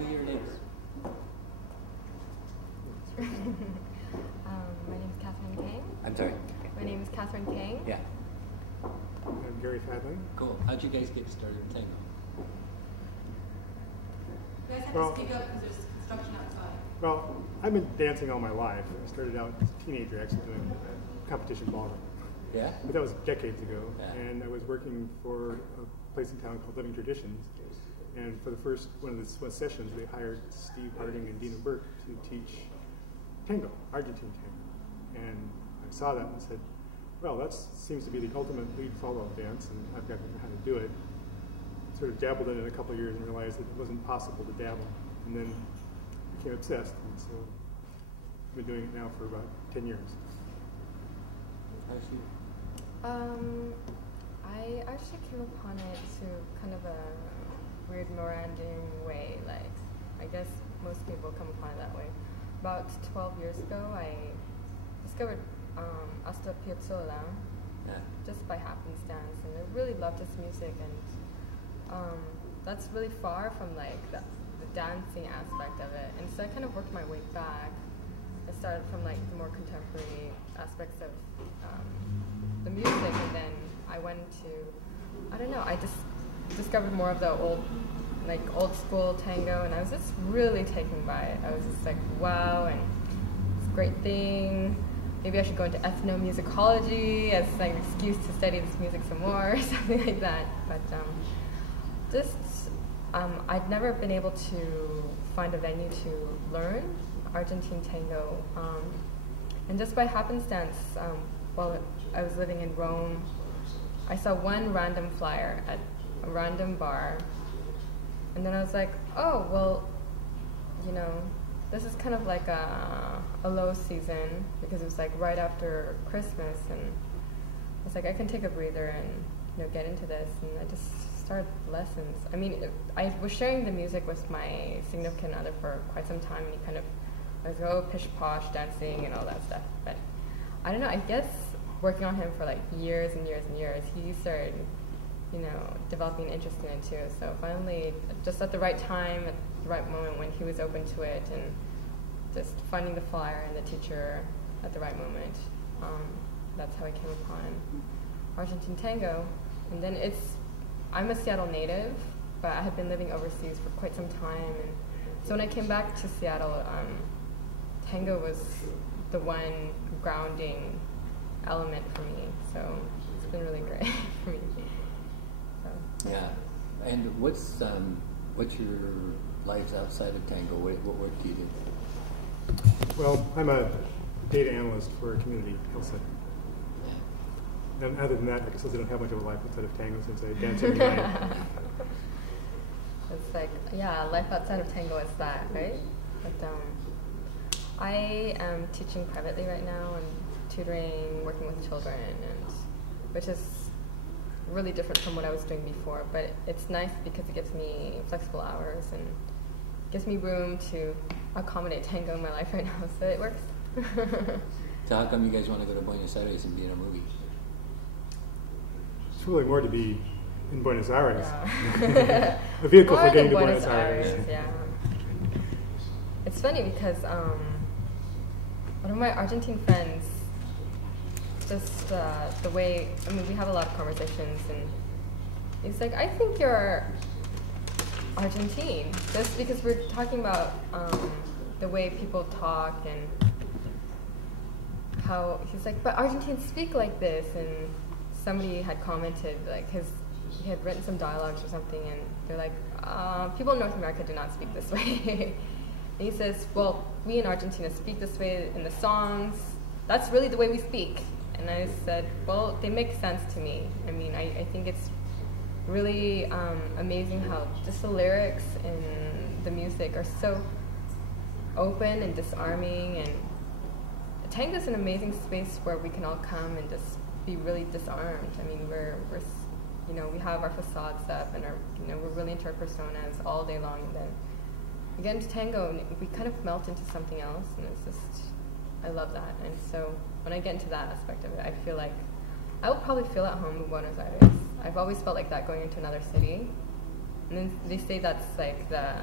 me your names. My name is Katherine Kang. I'm sorry? My name is Katherine Kang. Yeah. I'm Gary Fadley. Cool. How'd you guys get started in tango? You guys have to speak up because there's construction outside. Well, I've been dancing all my life. I started out as a teenager actually doing competition ballroom. Yeah? But that was decades ago. Yeah. And I was working for a place in town called Living Traditions. And for the first one of the sessions, they hired Steve Harding and Dina Burke to teach tango, Argentine tango. And I saw that and said, well, that seems to be the ultimate lead follow dance, and I've got to know how to do it. Sort of dabbled in it a couple of years and realized that it wasn't possible to dabble. And then became obsessed. And so I've been doing it now for about 10 years. How's you? I actually came upon it to kind of a weird Miranding way. Like, I guess most people come upon it that way. About 12 years ago, I discovered Astor Piazzolla just by happenstance, and I really loved his music, and that's really far from like the dancing aspect of it, and so I kind of worked my way back. I started from like the more contemporary aspects of the music, and then I went to, I don't know, I just discovered more of the old school tango, and I was just really taken by it. I was just like, wow, and it's a great thing. Maybe I should go into ethnomusicology as like an excuse to study this music some more, or something like that. But I'd never been able to find a venue to learn Argentine tango. And just by happenstance, while I was living in Rome, I saw one random flyer at a random bar. And then I was like, oh, well, you know, this is kind of like a low season, because it was like right after Christmas, and I was like, I can take a breather and, you know, get into this, and I just started lessons. I mean, I was sharing the music with my significant other for quite some time, and he kind of was like, oh, pish posh dancing and all that stuff. But I don't know, I guess working on him for like years and years and years, he started, you know, developing an interest in it too. So finally, just at the right time, at the right moment when he was open to it, and just finding the flyer and the teacher at the right moment, that's how I came upon Argentine tango. And then I'm a Seattle native, but I had been living overseas for quite some time, and so when I came back to Seattle, tango was the one grounding element for me. So it's been really great for me. Yeah. And what's your lives outside of tango? What work do you do? Well, I'm a data analyst for a community health center. And other than that, I guess I don't have much of a life outside of tango since I dance every night. It's like, yeah, life outside of tango is that, right? But I am teaching privately right now, and tutoring, working with children, and which is really different from what I was doing before, but it's nice because it gives me flexible hours and gives me room to accommodate tango in my life right now, so it works. So how come you guys want to go to Buenos Aires and be in a movie? It's really more to be in Buenos Aires. Yeah. A vehicle more for getting to than Buenos Aires. Yeah. It's funny because one of my Argentine friends, just the way, I mean, we have a lot of conversations, and he's like, I think you're Argentine, just because we're talking about the way people talk, and how, he's like, but Argentines speak like this, and somebody had commented, like, he had written some dialogues or something, and they're like, people in North America do not speak this way. And he says, well, we in Argentina speak this way in the songs, that's really the way we speak. And I said, well, they make sense to me. I mean, I think it's really amazing how just the lyrics and the music are so open and disarming. And tango's an amazing space where we can all come and just be really disarmed. I mean, we're you know, we have our facades up, and we're really into our personas all day long. And then we get into tango, and we kind of melt into something else, and it's just, I love that. And so when I get into that aspect of it, I feel like I will probably feel at home in Buenos Aires. I've always felt like that going into another city. And then they say that's like the